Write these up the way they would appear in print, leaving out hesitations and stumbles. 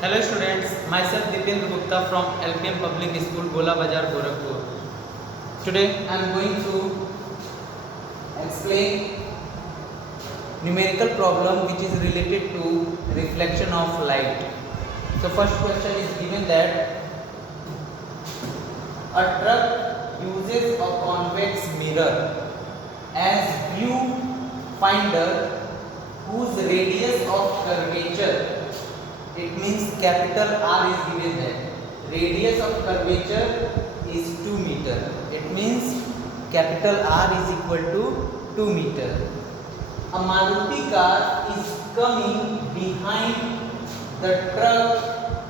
Hello students, myself Dipendra Gupta from LPM Public School, Gola Bazar, Gorakhpur. Today I am going to explain numerical problem which is related to reflection of light. So first question is given that a truck uses a convex mirror as viewfinder whose radius of curvature, it means capital R is given there. Radius of curvature is 2 meter. It means capital R is equal to 2 meter. A Maruti car is coming behind the truck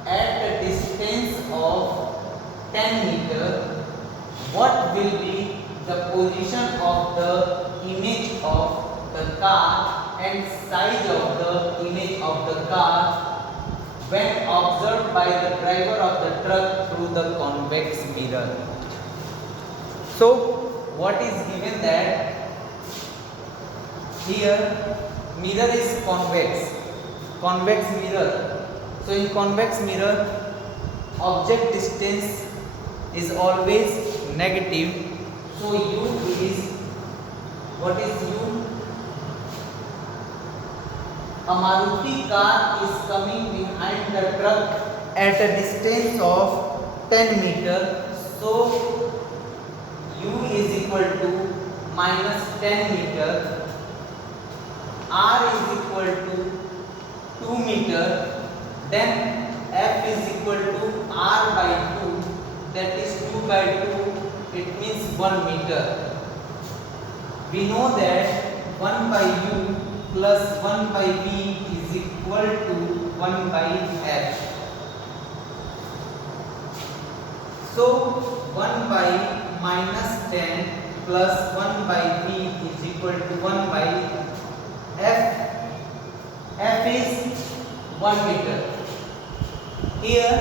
at a distance of 10 meter. What will be the position of the image of the car and size of the image of the car when observed by the driver of the truck through the convex mirror? So what is given that here mirror is convex mirror. So in convex mirror object distance is always negative. So u is, what is u? A Maruti car is coming behind the truck at a distance of 10 meter. So u is equal to minus 10 meter. R is equal to 2 meter. Then F is equal to R by 2. That is 2 by 2. It means 1 meter. We know that 1 by u plus 1 by v is equal to 1 by f. So 1 by minus 10 plus 1 by v is equal to 1 by f. F is 1 meter. Here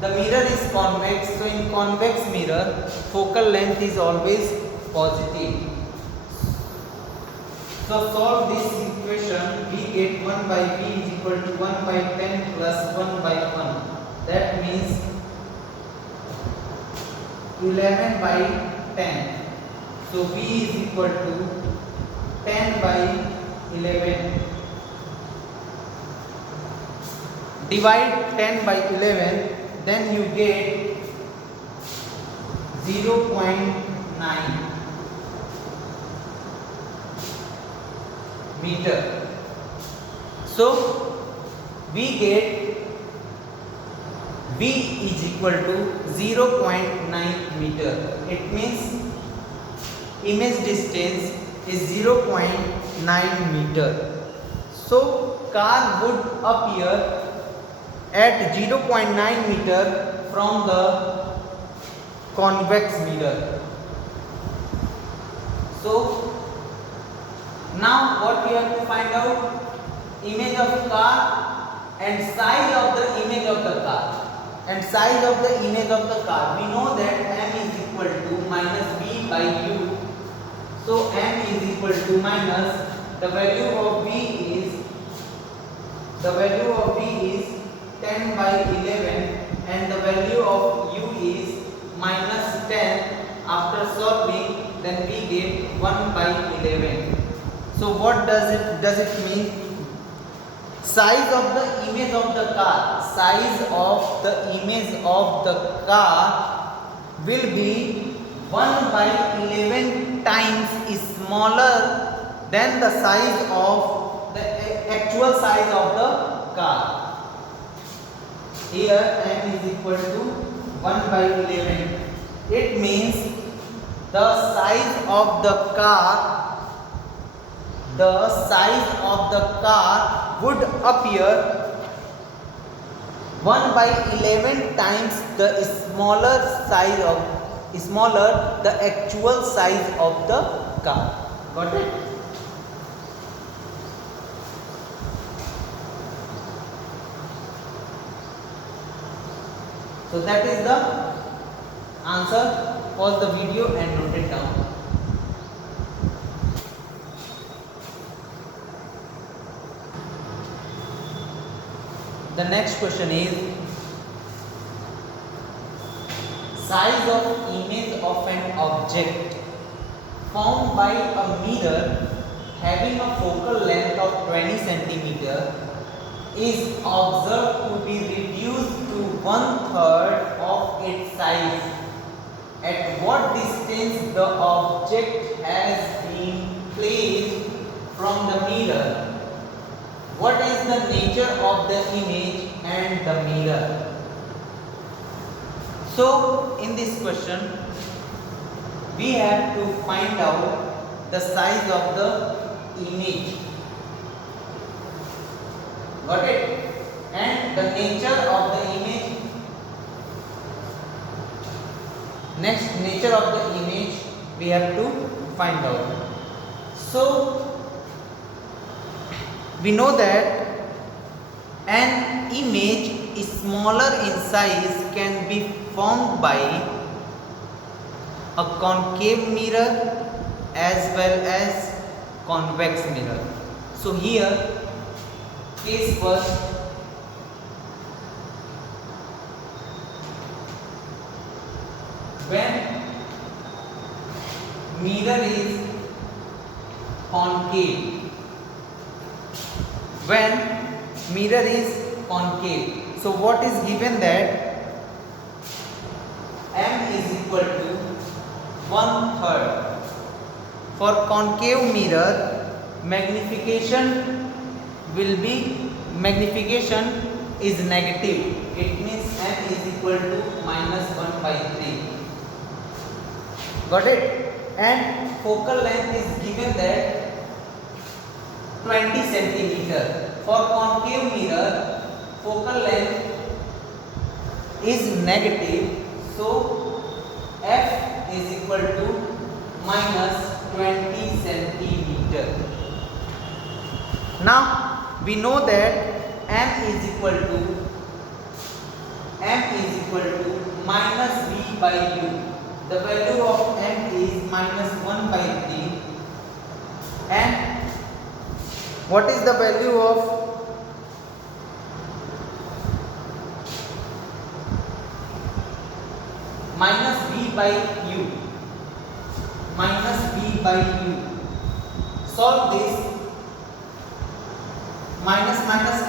the mirror is convex, so in convex mirror focal length is always positive. So solve this equation, we get 1 by v is equal to 1 by 10 plus 1 by 1. That means 11 by 10. So v is equal to 10 by 11. Divide 10 by 11, then you get 0.9 meter. So we get v is equal to 0.9 meter. It means image distance is 0.9 meter. So car would appear at 0.9 meter from the convex mirror. So now what we have to find out? Image of car and size of the image of the car. And size of the image of the car. We know that m is equal to minus v by u. So m is equal to minus, the value of v is 10 by 11 and the value of u is minus 10. After solving, then we get 1 by 11. So what does it mean? Size of the image of the car. Size of the image of the car will be 1 by 11 times smaller than the size of the actual size of the car. Here m is equal to 1 by 11. It means the size of the car would appear 1 by 11 times the smaller the actual size of the car. Got it? So that is the answer. Pause the video and note it down. The next question is size of image of an object formed by a mirror having a focal length of 20 centimeter is observed to be reduced to 1/3 of its size. At what distance the object has been placed from the mirror? What is the nature of the image and the mirror? So in this question we have to find out the size of the image. Got it? And the nature of the image. Next, nature of the image we have to find out. So we know that an image is smaller in size can be formed by a concave mirror as well as convex mirror. So here, case first, when mirror is concave, when mirror is concave, so what is given that m is equal to 1/3. For concave mirror, magnification is negative. It means m is equal to -1/3. Got it? And focal length is given that 20 centimeter. For concave mirror, focal length is negative, so f is equal to -20 centimeter. Now we know that m is equal to minus v by u. The value of m is -1/3. And what is the value of minus v by u? Minus v by u. Solve this. Minus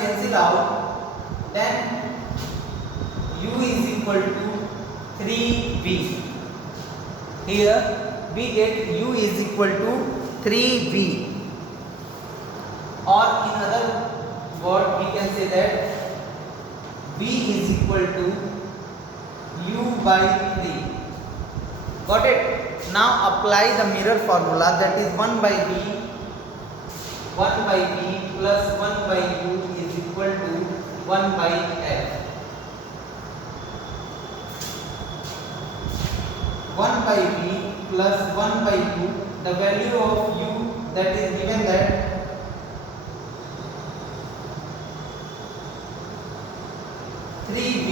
cancel out. Then u is equal to 3v. Here we get u is equal to 3v. Or in other word we can say that v is equal to u by 3. Got it? Now apply the mirror formula, that is 1/v plus 1/u is equal to 1/f. 1/v plus 1/u, the value of u that is given that 3v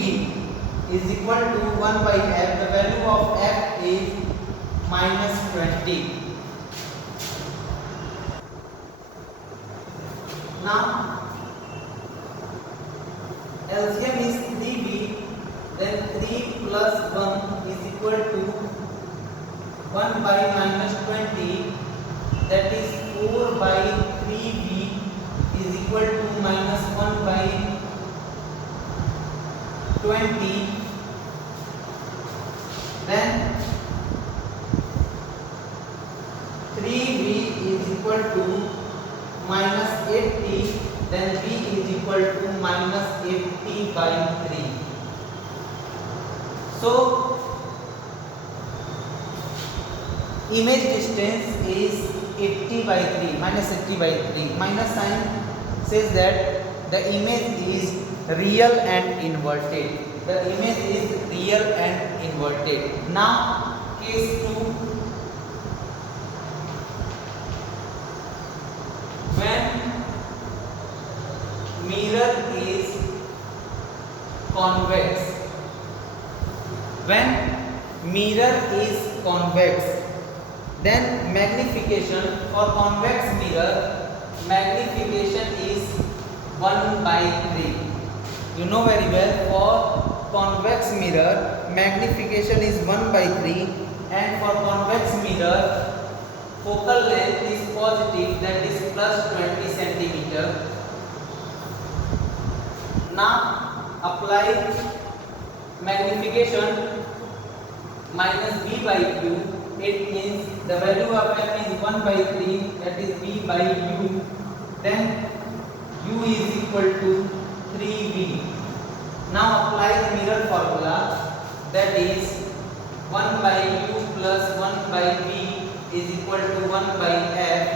is equal to 1/f. The value of f is -20. Now LCM is 3v, then 3 plus 1 is equal to 1/-20, that is 4/3v is equal to -1/20. Then 3v is equal to -80, then v is equal to -80/3. So image distance is 80/3, -80/3. Minus sign says that the image is real and inverted. The image is real and inverted. Now case 2, when mirror is convex. When mirror is convex, then magnification for convex mirror, magnification is 1/3. You know very well, for convex mirror magnification is 1 by 3, and for convex mirror focal length is positive, that is plus 20 centimeter. Now apply magnification minus b by q. It means the value of f is 1 by 3, that is b by u. Then u is equal to 3v. Now apply the mirror formula, that is 1 by u plus 1 by v is equal to 1 by f.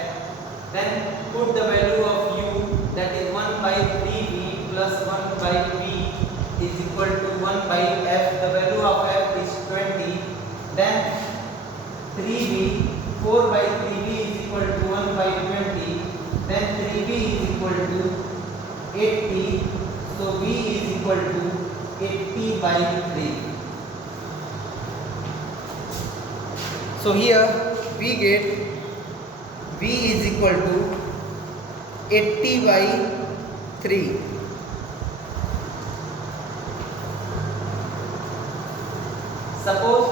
Then put the value of u, that is 1 by 3v plus 1 by v is equal to 1 by f. The value of f is 20. Then 3v, 4 by 3v is equal to 1 by 20. Then 3v is equal to 80. So v is equal to 80 by 3. So here we get v is equal to 80 by 3. Suppose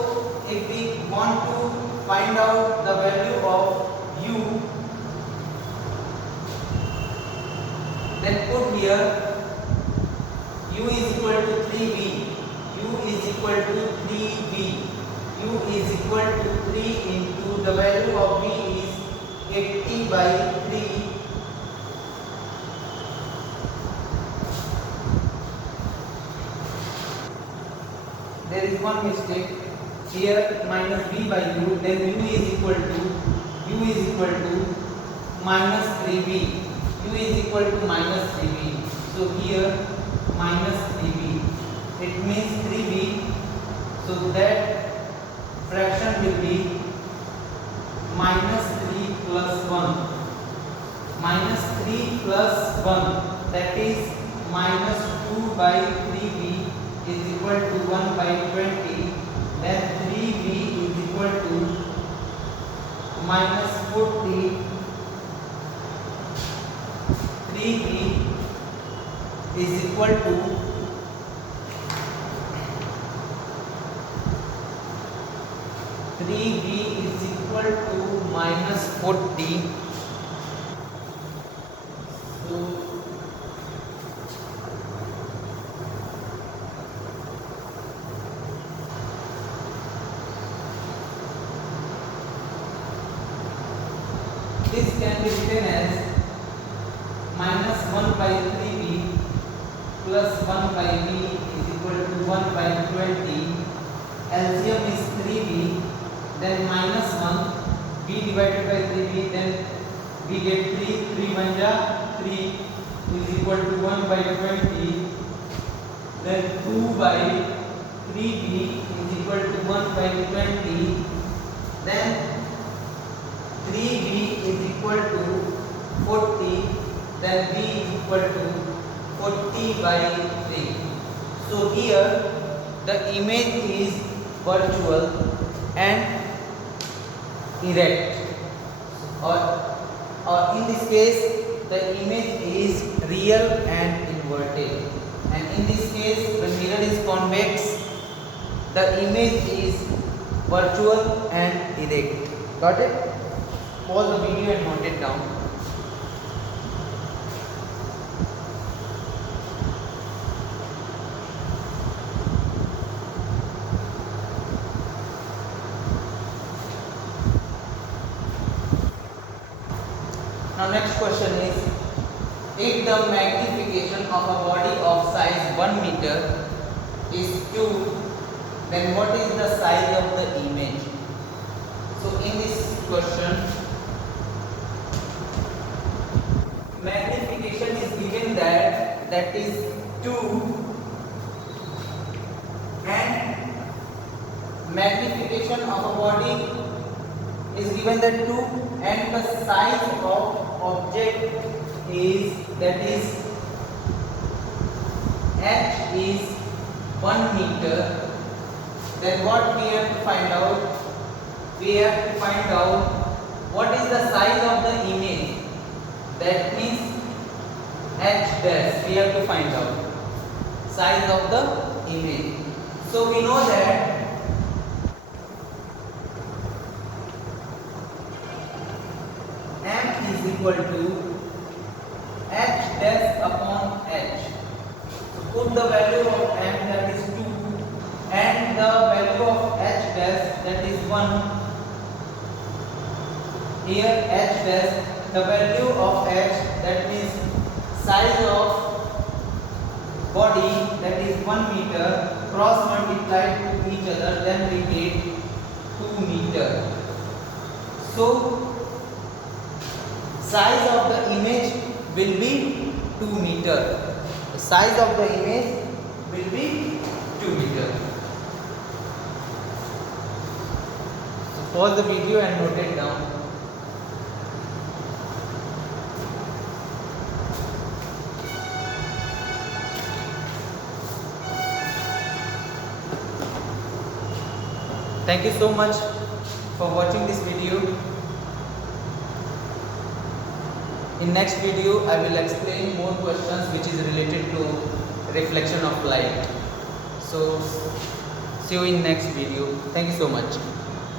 if we want to find out the value of u, then put here u is equal to 3v, u is equal to 3v, u is equal to 3 into the value of v is 80 by 3. There is one mistake here, minus v by u, then u is equal to minus 3v, u is equal to minus 3v. So here minus 3v, it means 3v, so that fraction will be minus 3 plus 1, minus 3 plus 1, that is minus 2 by 3v is equal to 1 by 20. Then 3v is equal to minus 40. 3v is equal to minus 40. So this can be written as minus 1 by 3v plus 1 by v is equal to 1 by 20. LCM is 3v, then minus 1, v divided by 3v, then we get 3 1 ja 3 is equal to 1 by 20. Then 2 by 3v is equal to 1 by 20. Then 3v is equal to 40, then v is equal to 40 by 3. So here the image is virtual and erect, or in this case the image is real and inverted, and in this case when mirror is convex the image is virtual and erect. Got it? Pause the video and note it down. Now next question is, if the magnification of a body of size 1 meter is 2, then what is the size of the image? So in this question magnification is given that is 2, and magnification of a body is given that 2, and the size of object is, that is h is 1 meter. Then what we have to find out? We have to find out what is the size of the image. That means h dash we have to find out. size of the image. So we know that m is equal to h dash upon h. So put the value of m, that is 2, and the value of h dash, that is 1. Here h dash, the value of h, that means size of body, that is 1 meter, cross multiplied to each other, then we get 2 meter. So size of the image will be 2 meter. The size of the image will be 2 meter. So pause the video and note it down. Thank you so much for watching this video. In next video, I will explain more questions which is related to reflection of light. So see you in next video. Thank you so much.